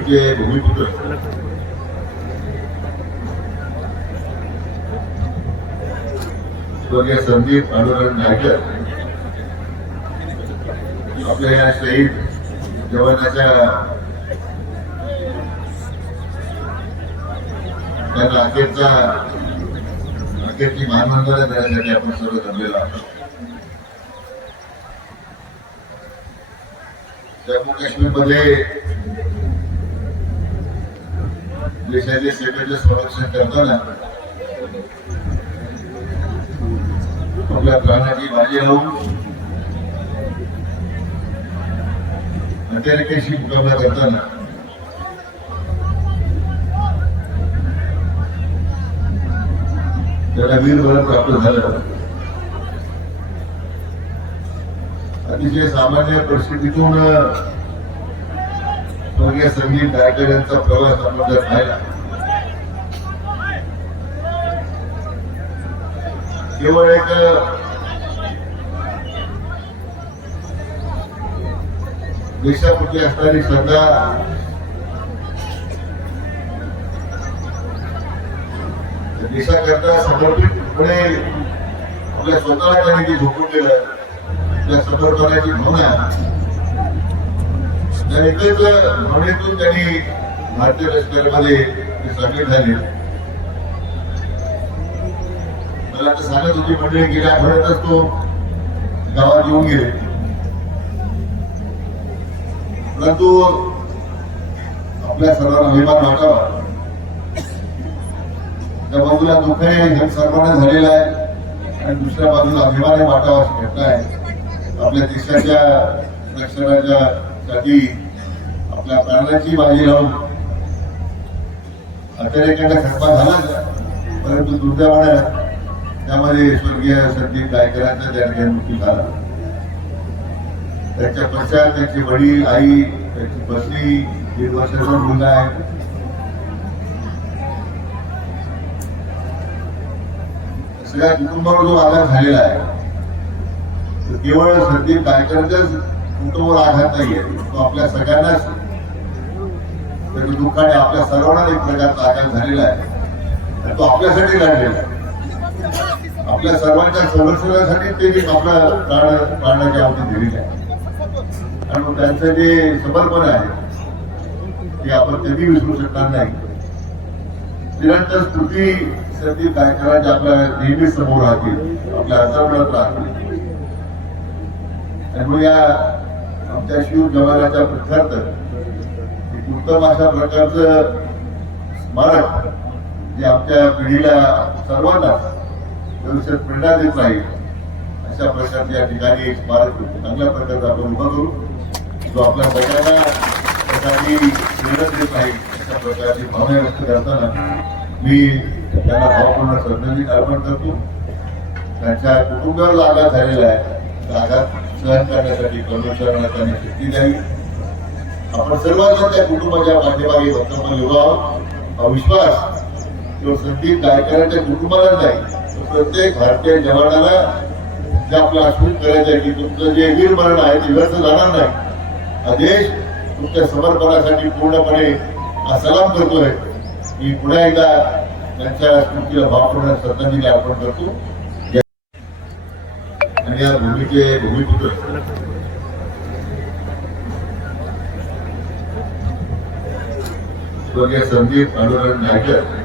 भूमिपुत्र स्वर्गीय संदीप अनुरण नायकर आपल्या या शहीद जवानाच्या त्यांना अखेरचा अखेरची मानवंदना देण्यासाठी आपण सर्व जमलेलो आहोत. जम्मू काश्मीरमध्ये देशाचे सेवेचे संरक्षण करताना आपल्या प्राणाची बाजी लावून अतिरेकेशी मुकाबला करताना त्याला वीरमरण प्राप्त झालं. अतिशय सामान्य परिस्थितीतून स्वर्गीय संगीत गायकर यांचा प्रवास आपल्याला राहिला केवळ एक देशापुढची असणारी श्रद्धा देशाकरता समर्पितपणे आपल्या स्वतःला त्यांनी जे झोपून दिलं त्या समर्पणाची भावना आणि तेच भावनेतून त्यांनी भारतीय लष्करामध्ये सामील झाले. मला आता सांगत होती मंडळी गेल्या आठवड्यातच तो गावात येऊन गेले. परंतु आपल्या सर्वांना अभिमान वाटावा. त्या बाजूला दुःखही जन सर्वांना झालेला आहे. आणि दुसऱ्या बाजूला अभिमान वाटावा घटना आहे. आपल्या देशाच्या रक्षणाच्या कधी आपल्या प्राणाची बाजी लावून अतिरेकांना खटपा झाला. परंतु दुर्दैवानं त्यामध्ये स्वर्गीय संदीप गायकरांचा त्या मृत्यू झाला. त्याच्या पश्चात त्याची वडील आई त्याची पत्नी दीड वर्षाचा मुलगा आहे. सगळ्या कुटुंबावर जो आघात झालेला आहे केवळ संदीप गायकरांच्याच कुटुंबावर आघात नाहीये. तो आपल्या सगळ्यांनाच त्याच्या दुःखाने आपल्या सर्वांना एक प्रकारचा आघात झालेला आहे. आणि तो आपल्यासाठी लढलेला आहे. आपल्या सर्वांच्या संरक्षणासाठी ते जे आपला प्राण प्राणाची आवती दिलेली आहे. आणि त्यांचं जे समर्पण आहे ते आपण कधी विसरू शकणार नाही. निरंतर स्मृती सती गायकरांच्या आपल्या नेहमीच समोर राहतील आपल्या अंतर्मनात राहतील. त्यामुळे या आमच्या शिव जवानाच्या प्रत्यर्थ एक उत्तम अशा प्रकारचं स्मारक जे आमच्या पिढीला सर्वांना भविष्यात प्रेरणा देत राहील अशा प्रकारचे या ठिकाणी एक स्मारक चांगल्या प्रकारचं आपण उभं करू. जो आपल्या सगळ्यांना त्यासाठी प्रेरणा देत राहील अशा प्रकारची भावना व्यक्त करताना मी त्यांना भावपूर्ण श्रद्धांजली अर्पण करतो. त्यांच्या कुटुंबावर आघात झालेला आहे. आघात सहन करण्यासाठी परमेश्वरांना त्यांनी शक्ती द्यावी. आपण सर्वजण त्या कुटुंबाच्या पाठीमागे भक्तपणे उभा हा विश्वास जो संदीप गायकरांच्या कुटुंबाला नाही प्रत्येक भारतीय जवानाला जे आपलं आश्वित करायचं आहे की तुमचं जे वीर मरण आहे ते व्यर्थ जाणार नाही. हा देश तुमच्या समर्पणासाठी पूर्णपणे हा सलाम करतोय. मी पुन्हा एकदा त्यांच्या स्मृतीला भावपूर्ण श्रद्धांजली अर्पण करतो. या भूमीचे भूमिपुत्र. स्वर्गीय संदीप अनुरण नायकर